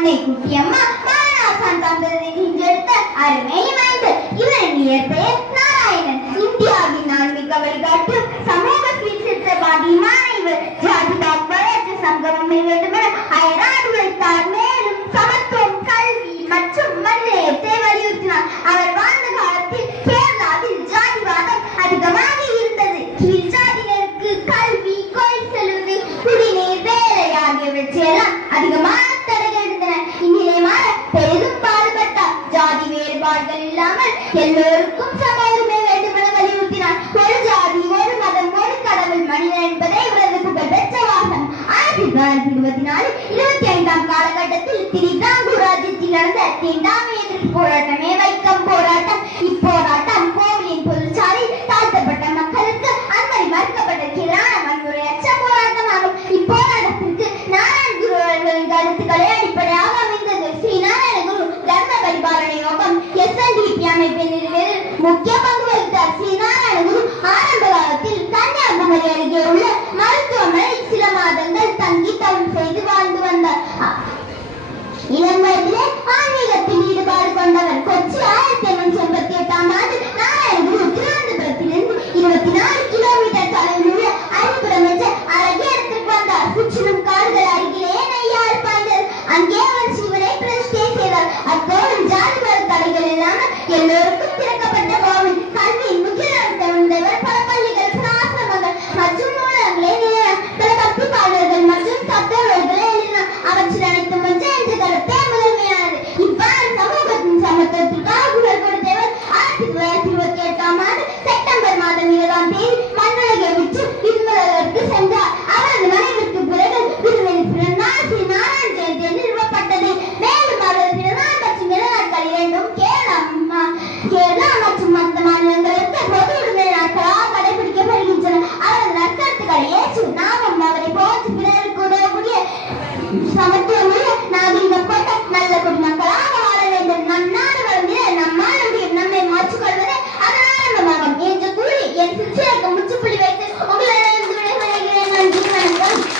அன்னை குட்டியம்மா மாமனாசான் தம்பதியை ஈன்றெடுத்த அருமை மைந்தர். இவரின் இயற்பெயர் நாராயணன். இந்தியாவின் ஆன்மீக வழிகாட்டும் சமூக சீர்திருத்தவாதியுமான இவர் ஜாதி பாகுபாடற்ற சங்கமம் வேண்டுமென அயராது உழைத்தார். மேலும் சமத்துவம், கல்வி மற்றும் மனிதநேயத்தை வலியுறுத்தினார். அவர் வாழ்ந்த காலத்தில் கேரளாவில் ஜாதிவாதம் அதிகமாக இருந்தது. கீழ் ஜாதியினருக்கு கல்வி, கோயில் செல்வது, குடிநீர், வேலை ஆகியவற்றையெல்லாம் அதிகமாக தடைகள் இருந்தன. இந்நிலையமான பெரிதும் பாடுபட்டார். ஜாதி வேறுபாடுகள் இல்லாமல் எல்லோருக்கும் சம உரிமை வேண்டுமென வலியுறுத்தினார். ஒரு ஜாதி, ஒரு மதம், ஒரு கடவுள், மனிதன் என்பதை இவரது புகழ்பெற்ற வாசகம். 1924 25ஆம் காலகட்டத்தில் திரிவிதாங்கூர் ராஜ்யத்தில் நடந்த தீண்டாமை எதிர்ப்பு போராட்டமே வைக்கம் போராட்டம். இப்போராட்டம் கோவிலின் பொதுச்சாலையில் தாழ்த்தப்பட்ட மக்களுக்கு அனுமதி மறுக்கப்பட்டதற்கு எதிரான வன்முறையற்ற போராட்டமாகும். இப்போராட்டத்திற்கு நாராயண குரு அவர்களின் கருத்துக்களை அடிப்படையாக அமைந்தது. ஸ்ரீ நாராயண குரு தர்ம பரிபாலன யோகம் SNDP அமைப்பை நிறுவுவதில் முக்கிய பங்கு வகித்தார். ஸ்ரீ நாராயண குரு ஆரம்ப காலத்தில் கன்னியாகுமரி அருகே உள்ள மருத்துவமனையில் சில மாதங்கள் தங்கி தவம் செய்து வாழ்ந்து வந்தார். இளம் வயதிலே ஆன்மீகத்தில் ஈடுபாடு கொண்டவர். கொச்சி 1888ஆம் ஆண்டு நாராயண குரு திருவனந்தபுரத்திலிருந்து 24 கிலோமீட்டர் தொலைவில் உள்ள அரிபுரம் என்ற அழகிய இடத்திற்கு வந்தார். சுற்றிலும் காடுகள் அருகிலே நெய்யாறு பாய்ந்தது. அங்கே அவர் சிவனை பிரதிஷ்டை செய்தார். அக்கோவில் ஜாதி மத தடைகள் இல்லாமல் எல்லோருக்கும் திறக்கப்பட்ட கோவில். கல்வியின் முக்கியத்துவத்தை உணர்ந்தவர். பல பள்ளிகள், ஆசிரமங்கள் மற்றும் நூலகங்களை நிறுவினார். பல பக்தி பாடல்கள் மற்றும் தத்துவங்களை எழுதினார். அவற்றில் அனைத்தும் ஒன்று என்ற கருத்தே முதன்மையானது. இவ்வாறு சமூகத்தின் சமத்துவத்திற்காக குரல் கொடுத்தவர். 1928ஆம் ஆண்டு செப்டம்பர் மாதம் 20ஆம் தேதி மண்ணுலகை விட்டு விண்ணுலகிற்கு சென்றார். அவரது மறைவிற்கு பிறகு குருவின் பிறந்தநாள் ஸ்ரீ நாராயண ஜெயந்தி நிறுவப்பட்டது. மேலும் அவரது பிறந்தநாள் மற்றும் நிலநாட்கள் இரண்டும் கேரளா மற்றும் மற்ற மாநிலங்களுக்கு பொது உரிமை நாட்களாக கடைபிடிக்கப்படுகின்றன. அவரது நற்கருத்துக்களை ஏற்று நாமும் அவரை போன்று பிறருக்கு உதவக்கூடிய சமத்துவ